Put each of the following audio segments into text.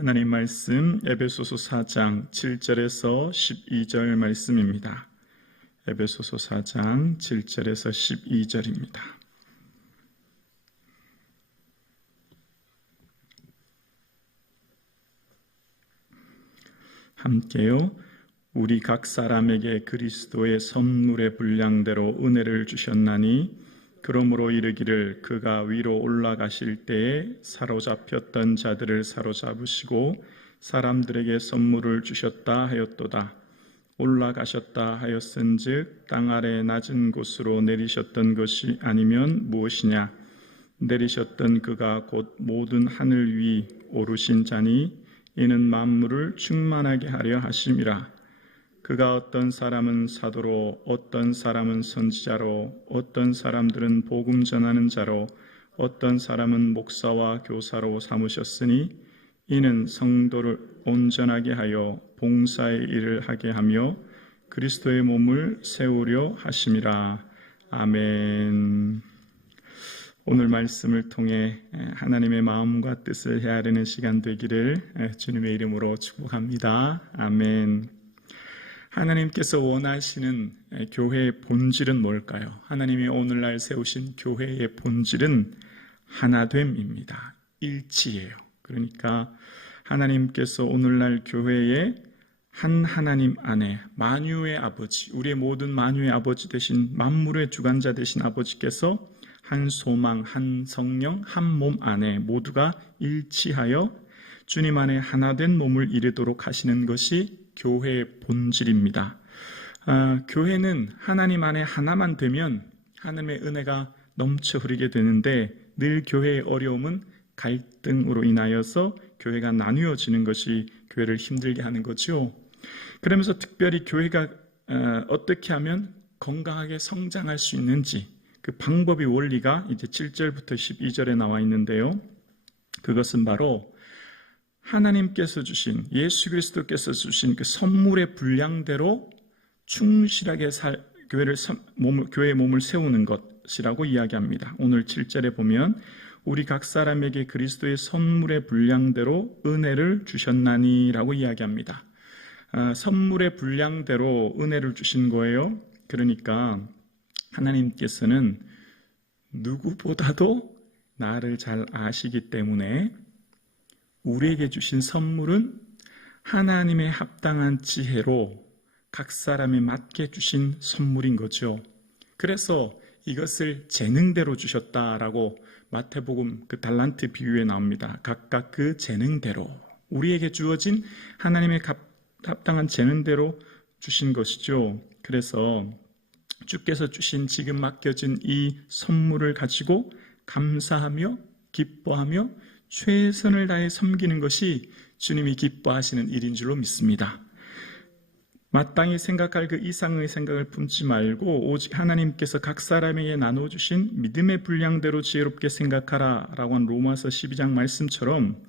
하나님 말씀 에베소서 4장 7절에서 12절 말씀입니다. 에베소서 4장 7절에서 12절입니다. 함께요. 우리 각 사람에게 그리스도의 선물의 분량대로 은혜를 주셨나니 그러므로 이르기를 그가 위로 올라가실 때에 사로잡혔던 자들을 사로잡으시고 사람들에게 선물을 주셨다 하였도다. 올라가셨다 하였은즉 땅 아래 낮은 곳으로 내리셨던 것이 아니면 무엇이냐? 내리셨던 그가 곧 모든 하늘 위 오르신 자니 이는 만물을 충만하게 하려 하심이라. 그가 어떤 사람은 사도로, 어떤 사람은 선지자로, 어떤 사람들은 복음 전하는 자로, 어떤 사람은 목사와 교사로 삼으셨으니 이는 성도를 온전하게 하여 봉사의 일을 하게 하며 그리스도의 몸을 세우려 하심이라. 아멘. 오늘 말씀을 통해 하나님의 마음과 뜻을 헤아리는 시간 되기를 주님의 이름으로 축복합니다. 아멘. 하나님께서 원하시는 교회의 본질은 뭘까요? 하나님이 오늘날 세우신 교회의 본질은 하나됨입니다. 일치예요. 그러니까 하나님께서 오늘날 교회에 한 하나님 안에 만유의 아버지, 우리의 모든 만유의 아버지 되신 만물의 주관자 되신 아버지께서 한 소망, 한 성령, 한 몸 안에 모두가 일치하여 주님 안에 하나된 몸을 이루도록 하시는 것이 교회의 본질입니다. 교회는 하나님 안에 하나만 되면 하나님의 은혜가 넘쳐 흐르게 되는데 늘 교회의 어려움은 갈등으로 인하여서 교회가 나뉘어지는 것이 교회를 힘들게 하는 거죠. 그러면서 특별히 교회가 어떻게 하면 건강하게 성장할 수 있는지 그 방법의 원리가 이제 7절부터 12절에 나와 있는데요. 그것은 바로 하나님께서 주신, 예수 그리스도께서 주신 그 선물의 분량대로 충실하게 교회의 몸을 세우는 것이라고 이야기합니다. 오늘 7절에 보면 우리 각 사람에게 그리스도의 선물의 분량대로 은혜를 주셨나니 라고 이야기합니다. 선물의 분량대로 은혜를 주신 거예요. 그러니까 하나님께서는 누구보다도 나를 잘 아시기 때문에 우리에게 주신 선물은 하나님의 합당한 지혜로 각 사람에 맞게 주신 선물인 거죠. 그래서 이것을 재능대로 주셨다라고 마태복음 그 달란트 비유에 나옵니다. 각각 그 재능대로 우리에게 주어진 하나님의 합당한 재능대로 주신 것이죠. 그래서 주께서 주신 지금 맡겨진 이 선물을 가지고 감사하며 기뻐하며 최선을 다해 섬기는 것이 주님이 기뻐하시는 일인 줄로 믿습니다. 마땅히 생각할 그 이상의 생각을 품지 말고 오직 하나님께서 각 사람에게 나눠주신 믿음의 분량대로 지혜롭게 생각하라 라고 한 로마서 12장 말씀처럼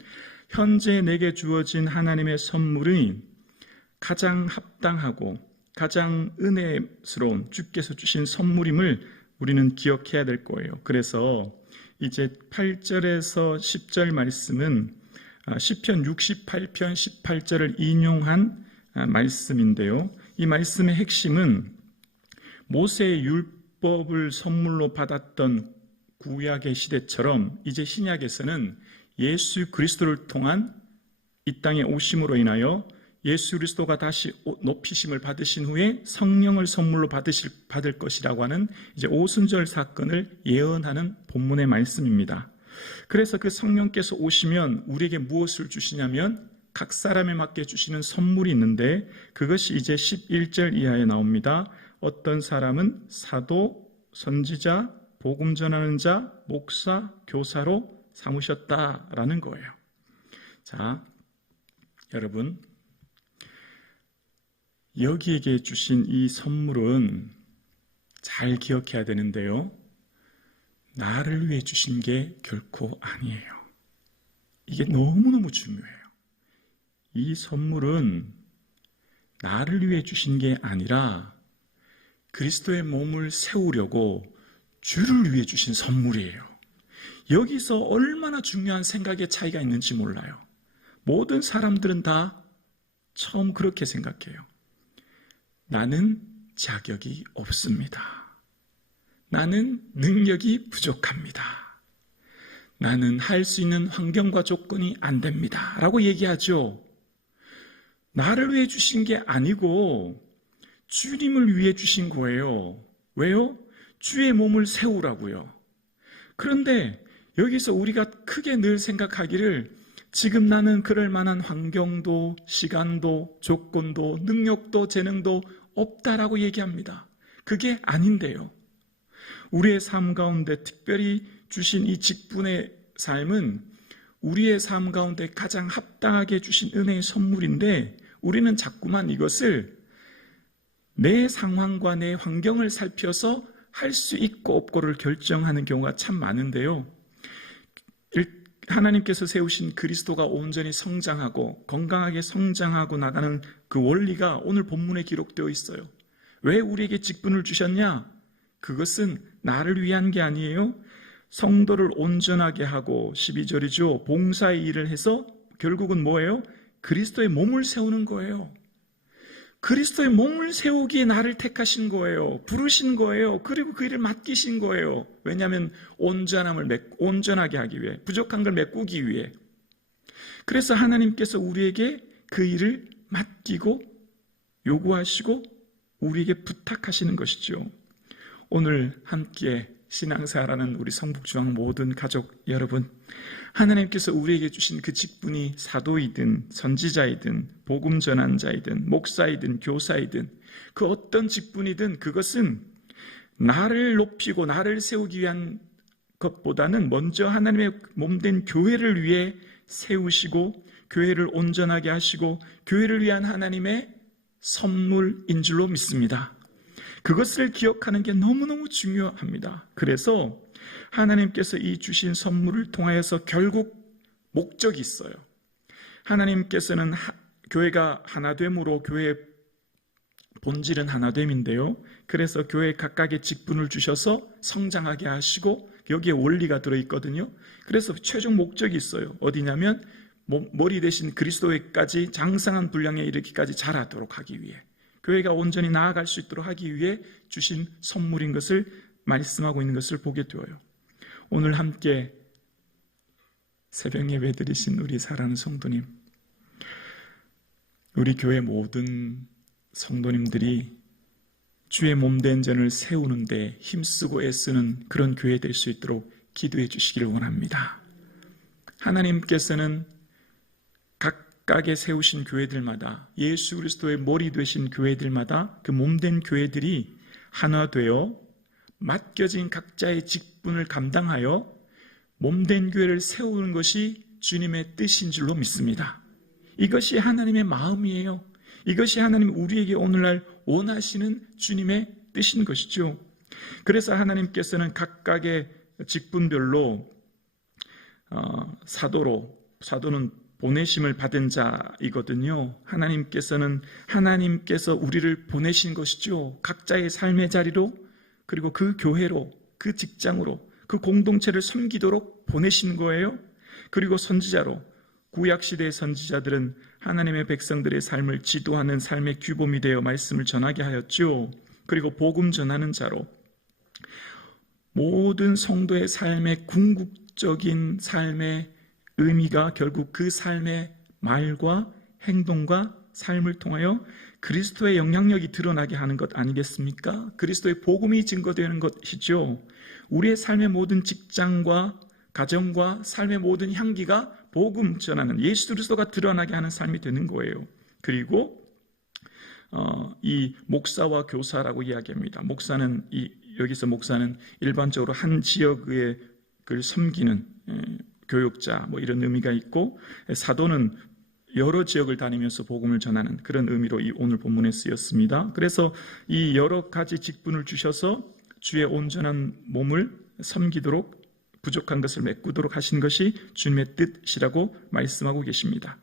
현재 내게 주어진 하나님의 선물이 가장 합당하고 가장 은혜스러운 주께서 주신 선물임을 우리는 기억해야 될 거예요. 그래서 이제 8절에서 10절 말씀은 시편 68편 18절을 인용한 말씀인데요. 이 말씀의 핵심은 모세의 율법을 선물로 받았던 구약의 시대처럼 이제 신약에서는 예수 그리스도를 통한 이 땅에 오심으로 인하여 예수 그리스도가 다시 높이심을 받으신 후에 성령을 선물로 받을 것이라고 하는 이제 오순절 사건을 예언하는 본문의 말씀입니다. 그래서 그 성령께서 오시면 우리에게 무엇을 주시냐면 각 사람에 맞게 주시는 선물이 있는데 그것이 이제 11절 이하에 나옵니다. 어떤 사람은 사도, 선지자, 복음 전하는 자, 목사, 교사로 삼으셨다라는 거예요. 자, 여러분 여기에게 주신 이 선물은 잘 기억해야 되는데요. 나를 위해 주신 게 결코 아니에요. 이게 너무너무 중요해요. 이 선물은 나를 위해 주신 게 아니라 그리스도의 몸을 세우려고 주를 위해 주신 선물이에요. 여기서 얼마나 중요한 생각의 차이가 있는지 몰라요. 모든 사람들은 다 처음 그렇게 생각해요. 나는 자격이 없습니다. 나는 능력이 부족합니다. 나는 할 수 있는 환경과 조건이 안 됩니다. 라고 얘기하죠. 나를 위해 주신 게 아니고 주님을 위해 주신 거예요. 왜요? 주의 몸을 세우라고요. 그런데 여기서 우리가 크게 늘 생각하기를 지금 나는 그럴 만한 환경도 시간도 조건도 능력도 재능도 없다라고 얘기합니다. 그게 아닌데요. 우리의 삶 가운데 특별히 주신 이 직분의 삶은 우리의 삶 가운데 가장 합당하게 주신 은혜의 선물인데 우리는 자꾸만 이것을 내 상황과 내 환경을 살펴서 할 수 있고 없고를 결정하는 경우가 참 많은데요. 하나님께서 세우신 그리스도가 온전히 성장하고 건강하게 성장하고 나가는 그 원리가 오늘 본문에 기록되어 있어요. 왜 우리에게 직분을 주셨냐? 그것은 나를 위한 게 아니에요. 성도를 온전하게 하고 12절이죠. 봉사의 일을 해서 결국은 뭐예요? 그리스도의 몸을 세우는 거예요. 그리스도의 몸을 세우기에 나를 택하신 거예요. 부르신 거예요. 그리고 그 일을 맡기신 거예요. 왜냐하면 온전하게 하기 위해, 부족한 걸 메꾸기 위해. 그래서 하나님께서 우리에게 그 일을 맡기고 요구하시고 우리에게 부탁하시는 것이죠. 오늘 함께 신앙생활하는 우리 성북중앙 모든 가족 여러분, 하나님께서 우리에게 주신 그 직분이 사도이든 선지자이든 복음 전환자이든 목사이든 교사이든 그 어떤 직분이든 그것은 나를 높이고 나를 세우기 위한 것보다는 먼저 하나님의 몸된 교회를 위해 세우시고 교회를 온전하게 하시고 교회를 위한 하나님의 선물인 줄로 믿습니다. 그것을 기억하는 게 너무너무 중요합니다. 그래서 하나님께서 이 주신 선물을 통하여서 결국 목적이 있어요. 하나님께서는 교회가 하나됨으로 교회의 본질은 하나됨인데요. 그래서 교회 각각의 직분을 주셔서 성장하게 하시고 여기에 원리가 들어있거든요. 그래서 최종 목적이 있어요. 어디냐면 머리 대신 그리스도에까지 장성한 분량에 이르기까지 자라도록 하기 위해, 교회가 온전히 나아갈 수 있도록 하기 위해 주신 선물인 것을 말씀하고 있는 것을 보게 되어요. 오늘 함께 새벽 예배 드리신 우리 사랑하는 성도님, 우리 교회 모든 성도님들이 주의 몸된 전을 세우는데 힘쓰고 애쓰는 그런 교회 될 수 있도록 기도해 주시기를 원합니다. 하나님께서는 각각의 세우신 교회들마다, 예수 그리스도의 머리 되신 교회들마다 그 몸된 교회들이 하나 되어 맡겨진 각자의 직분을 감당하여 몸된 교회를 세우는 것이 주님의 뜻인 줄로 믿습니다. 이것이 하나님의 마음이에요. 이것이 하나님 우리에게 오늘날 원하시는 주님의 뜻인 것이죠. 그래서 하나님께서는 각각의 직분별로 사도는 보내심을 받은 자이거든요. 하나님께서 우리를 보내신 것이죠. 각자의 삶의 자리로, 그리고 그 교회로, 그 직장으로, 그 공동체를 섬기도록 보내신 거예요. 그리고 선지자로, 구약시대의 선지자들은 하나님의 백성들의 삶을 지도하는 삶의 규범이 되어 말씀을 전하게 하였죠. 그리고 복음 전하는 자로, 모든 성도의 삶의 궁극적인 삶의 의미가 결국 그 삶의 말과 행동과 삶을 통하여 그리스도의 영향력이 드러나게 하는 것 아니겠습니까? 그리스도의 복음이 증거되는 것이죠. 우리의 삶의 모든 직장과 가정과 삶의 모든 향기가 복음 전하는 예수 그리스도가 드러나게 하는 삶이 되는 거예요. 그리고 이 목사와 교사라고 이야기합니다. 여기서 목사는 일반적으로 한 지역의 그 섬기는 교육자 이런 의미가 있고, 사도는 여러 지역을 다니면서 복음을 전하는 그런 의미로 이 오늘 본문에 쓰였습니다. 그래서 이 여러 가지 직분을 주셔서 주의 온전한 몸을 섬기도록, 부족한 것을 메꾸도록 하신 것이 주님의 뜻이라고 말씀하고 계십니다.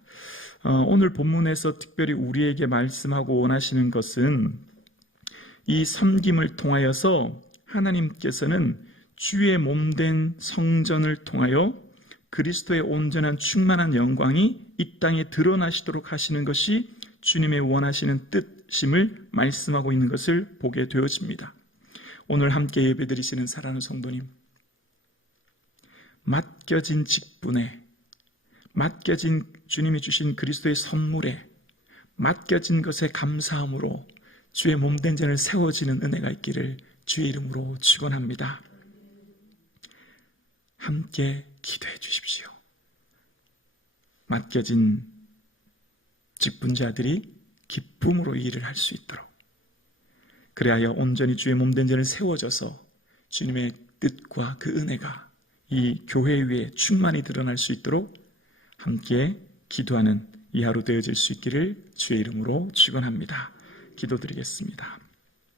오늘 본문에서 특별히 우리에게 말씀하고 원하시는 것은 이 섬김을 통하여서 하나님께서는 주의 몸된 성전을 통하여 그리스도의 온전한 충만한 영광이 이 땅에 드러나시도록 하시는 것이 주님의 원하시는 뜻임을 말씀하고 있는 것을 보게 되어집니다. 오늘 함께 예배드리시는 사랑하는 성도님, 맡겨진 직분에, 맡겨진 주님이 주신 그리스도의 선물에, 맡겨진 것에 감사함으로 주의 몸된 전을 세워지는 은혜가 있기를 주의 이름으로 축원합니다. 함께 기도해 주십시오. 맡겨진 직분자들이 기쁨으로 이 일을 할 수 있도록, 그래야 온전히 주의 몸된 전을 세워져서 주님의 뜻과 그 은혜가 이 교회 위에 충만히 드러날 수 있도록 함께 기도하는 이 하루 되어질 수 있기를 주의 이름으로 축원합니다. 기도드리겠습니다.